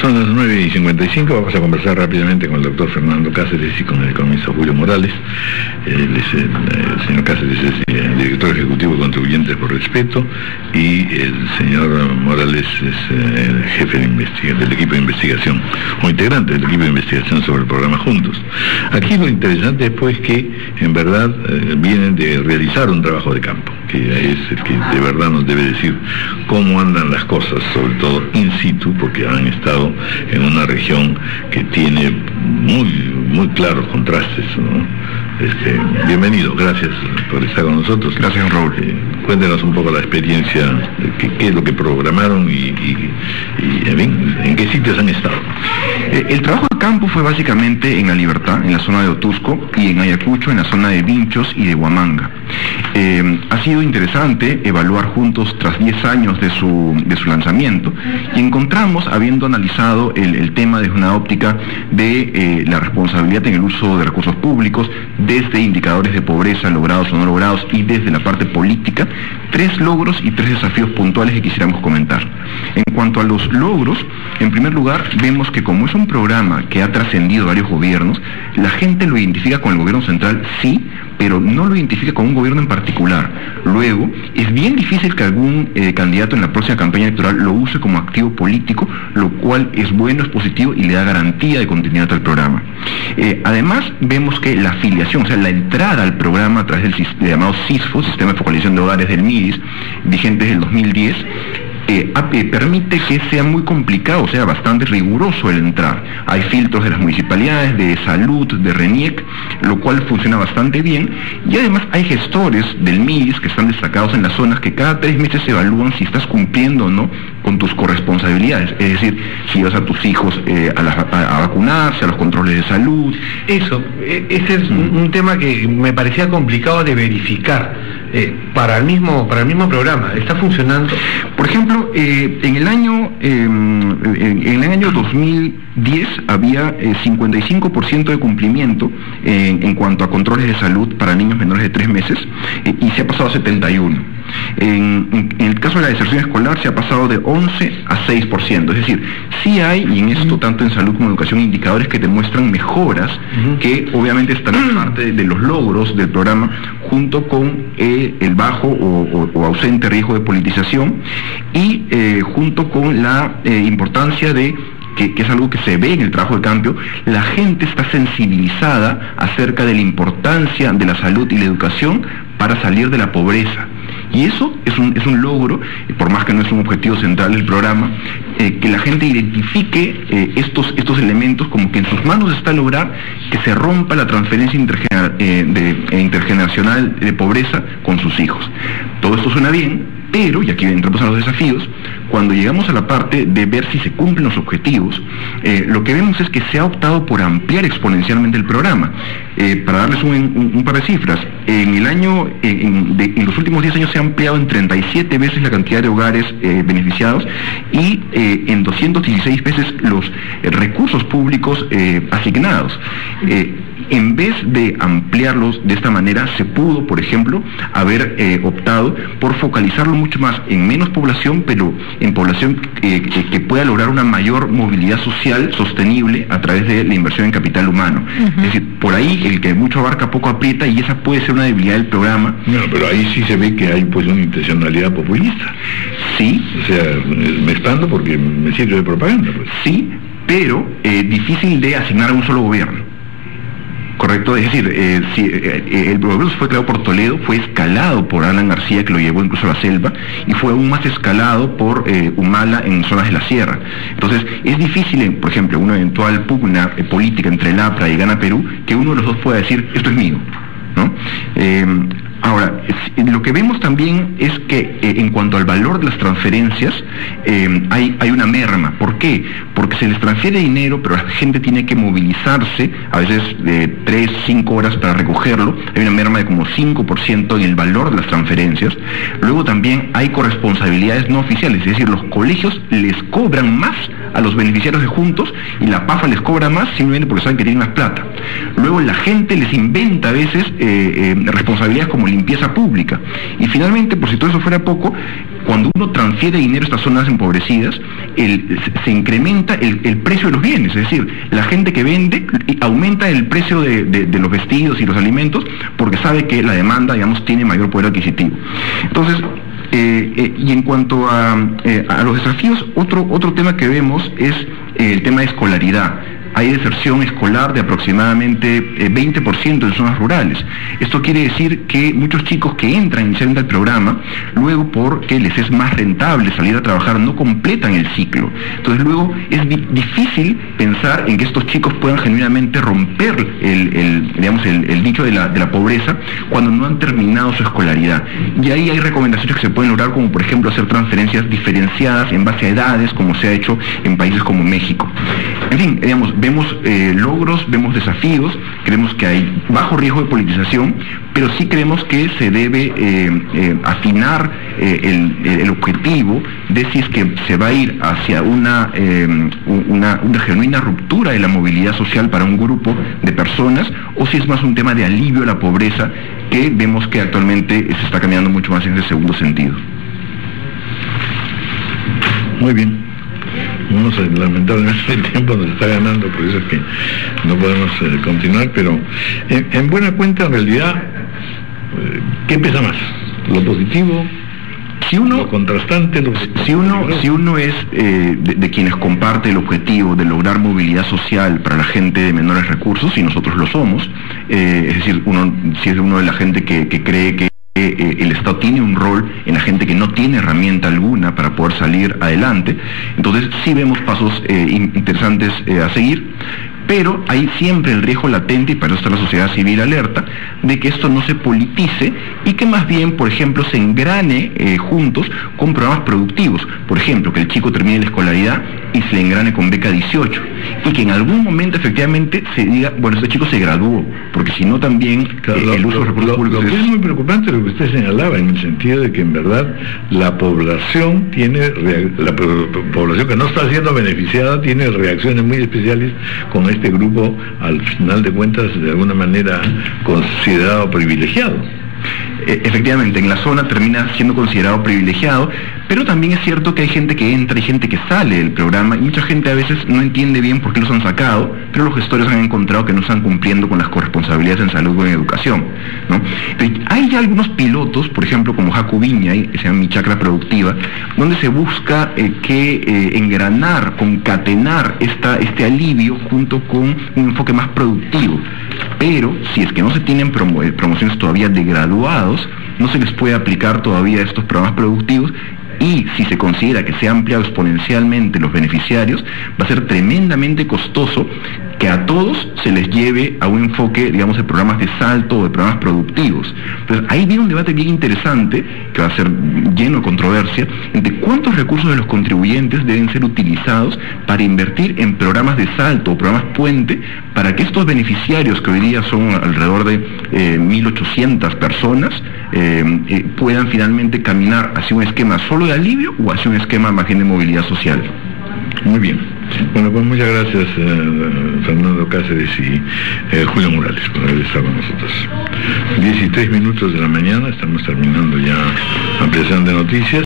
Son las 9:55, vamos a conversar rápidamente con el doctor Fernando Cáceres y con el economista Julio Morales. El señor Cáceres es el director ejecutivo de Contribuyentes por Respeto y el señor Morales es el jefe del equipo de investigación, o integrante del equipo de investigación sobre el programa Juntos. Aquí lo interesante es pues que en verdad vienen de realizar un trabajo de campo, que es el que de verdad nos debe decir cómo andan las cosas, sobre todo in situ, porque han estado en una región que tiene muy claros contrastes, ¿no? Bienvenido, gracias por estar con nosotros. Gracias, Raúl. Cuéntenos un poco la experiencia, qué es lo que programaron y en fin, en qué sitios han estado. El trabajo de campo fue básicamente en La Libertad, en la zona de Otusco, y en Ayacucho, en la zona de Vinchos y de Huamanga. Ha sido interesante evaluar juntos tras 10 años de su lanzamiento, y encontramos, habiendo analizado el tema desde una óptica de la responsabilidad en el uso de recursos públicos, desde indicadores de pobreza logrados o no logrados y desde la parte política, 3 logros y 3 desafíos puntuales que quisiéramos comentar. En cuanto a los logros, en primer lugar, vemos que como es un programa que ha trascendido varios gobiernos, la gente lo identifica con el gobierno central, sí, pero no lo identifica con un gobierno en particular. Luego, es bien difícil que algún candidato en la próxima campaña electoral lo use como activo político, lo cual es bueno, es positivo y le da garantía de continuidad al programa. Además, vemos que la afiliación, o sea, la entrada al programa a través del llamado SISFO, Sistema de Focalización de Hogares del MIDIS, vigente desde el 2010, permite que sea muy complicado, o sea, bastante riguroso el entrar. Hay filtros de las municipalidades, de salud, de RENIEC, lo cual funciona bastante bien, y además hay gestores del MIDIS que están destacados en las zonas que cada 3 meses evalúan si estás cumpliendo o no con tus corresponsabilidades, es decir, si vas a tus hijos a vacunarse, a los controles de salud. Ese es un tema que me parecía complicado de verificar. Para el mismo programa, ¿está funcionando? Por ejemplo, en el año 2010 había 55% de cumplimiento en cuanto a controles de salud para niños menores de 3 meses y se ha pasado a 71%. En el caso de la deserción escolar se ha pasado de 11 a 6%, es decir, sí hay, y en esto tanto en salud como en educación, indicadores que demuestran mejoras que obviamente están en parte de los logros del programa, junto con el bajo o ausente riesgo de politización y junto con la importancia de que es algo que se ve en el trabajo de cambio, la gente está sensibilizada acerca de la importancia de la salud y la educación para salir de la pobreza. Y eso es un logro, por más que no es un objetivo central del programa, que la gente identifique estos elementos como que en sus manos está lograr que se rompa la transferencia intergeneracional de pobreza con sus hijos. Todo esto suena bien, pero, y aquí entramos a los desafíos, cuando llegamos a la parte de ver si se cumplen los objetivos, lo que vemos es que se ha optado por ampliar exponencialmente el programa. Para darles un par de cifras, en los últimos 10 años se ha ampliado en 37 veces la cantidad de hogares beneficiados y en 216 veces los recursos públicos asignados. En vez de ampliarlos de esta manera, se pudo, por ejemplo, haber optado por focalizarlo mucho más en menos población, pero en población que pueda lograr una mayor movilidad social sostenible a través de la inversión en capital humano. Es decir, por ahí el que mucho abarca poco aprieta, y esa puede ser una debilidad del programa. No, pero ahí sí se ve que hay pues una intencionalidad populista. Sí. O sea, me expando porque me sirve de propaganda, pues. Sí, pero difícil de asignar a un solo gobierno. Correcto, es decir, el programa fue creado por Toledo, fue escalado por Alan García, que lo llevó incluso a la selva, y fue aún más escalado por Humala en zonas de la sierra. Entonces, es difícil, por ejemplo, una eventual pugna política entre el APRA y Gana Perú, que uno de los dos pueda decir, esto es mío, ¿no? Ahora, lo que vemos también es que en cuanto al valor de las transferencias, hay una merma. ¿Por qué? Porque se les transfiere dinero, pero la gente tiene que movilizarse, a veces de 3, 5 horas para recogerlo. Hay una merma de como 5% en el valor de las transferencias. Luego también hay corresponsabilidades no oficiales, es decir, los colegios les cobran más a los beneficiarios de Juntos y la PAFA les cobra más simplemente porque saben que tienen más plata. Luego la gente les inventa a veces responsabilidades como limpieza pública. Y finalmente, por si todo eso fuera poco, cuando uno transfiere dinero a estas zonas empobrecidas, se incrementa el precio de los bienes, es decir, la gente que vende aumenta el precio de los vestidos y los alimentos porque sabe que la demanda, digamos, tiene mayor poder adquisitivo. Entonces, y en cuanto a los desafíos, otro tema que vemos es el tema de escolaridad. Hay deserción escolar de aproximadamente 20% en zonas rurales. Esto quiere decir que muchos chicos que entran inicialmente al programa, luego porque les es más rentable salir a trabajar, no completan el ciclo. Entonces luego es difícil pensar en que estos chicos puedan genuinamente romper el nicho de la pobreza cuando no han terminado su escolaridad. Y ahí hay recomendaciones que se pueden lograr, como por ejemplo hacer transferencias diferenciadas en base a edades, como se ha hecho en países como México. En fin, digamos, vemos logros, vemos desafíos, creemos que hay bajo riesgo de politización, pero sí creemos que se debe afinar el objetivo de si es que se va a ir hacia una genuina ruptura de la movilidad social para un grupo de personas, o si es más un tema de alivio a la pobreza, que vemos que actualmente se está caminando mucho más en ese segundo sentido. Muy bien. Lamentablemente el tiempo nos está ganando, por eso es que no podemos continuar, pero en buena cuenta, en realidad, ¿qué pesa más? ¿Lo positivo? Lo contrastante, si uno es de quienes comparte el objetivo de lograr movilidad social para la gente de menores recursos, y nosotros lo somos, es decir, si es uno de la gente que cree que el Estado tiene un rol en la gente que no tiene herramienta alguna para poder salir adelante, entonces sí vemos pasos interesantes a seguir, pero hay siempre el riesgo latente, y para eso está la sociedad civil alerta, de que esto no se politice y que más bien, por ejemplo, se engrane juntos con programas productivos. Por ejemplo, que el chico termine la escolaridad y se le engrane con beca 18, y que en algún momento efectivamente se diga, bueno, este chico se graduó, porque si no también el uso de recursos públicos lo que es muy preocupante lo que usted señalaba, en el sentido de que en verdad la población población que no está siendo beneficiada tiene reacciones muy especiales con este grupo, al final de cuentas, de alguna manera considerado privilegiado. Efectivamente, en la zona termina siendo considerado privilegiado, pero también es cierto que hay gente que entra y gente que sale del programa, y mucha gente a veces no entiende bien por qué los han sacado, pero los gestores han encontrado que no están cumpliendo con las corresponsabilidades en salud o en educación, ¿no? Hay ya algunos pilotos, por ejemplo, como Jaco Viña, que se llama Mi Chacra Productiva, donde se busca engranar, concatenar este alivio junto con un enfoque más productivo. Pero si es que no se tienen promociones todavía de graduados, no se les puede aplicar todavía estos programas productivos, y si se considera que se ha ampliado exponencialmente los beneficiarios, va a ser tremendamente costoso que a todos se les lleve a un enfoque, digamos, de programas de salto o de programas productivos. Entonces, ahí viene un debate bien interesante, que va a ser lleno de controversia, entre cuántos recursos de los contribuyentes deben ser utilizados para invertir en programas de salto o programas puente, para que estos beneficiarios, que hoy día son alrededor de 1.800 personas, puedan finalmente caminar hacia un esquema solo de alivio o hacia un esquema más bien de movilidad social. Muy bien. Bueno, pues muchas gracias, Fernando Cáceres y Julio Morales, por haber estado con nosotros. 10:03 de la mañana, estamos terminando ya ampliación de noticias.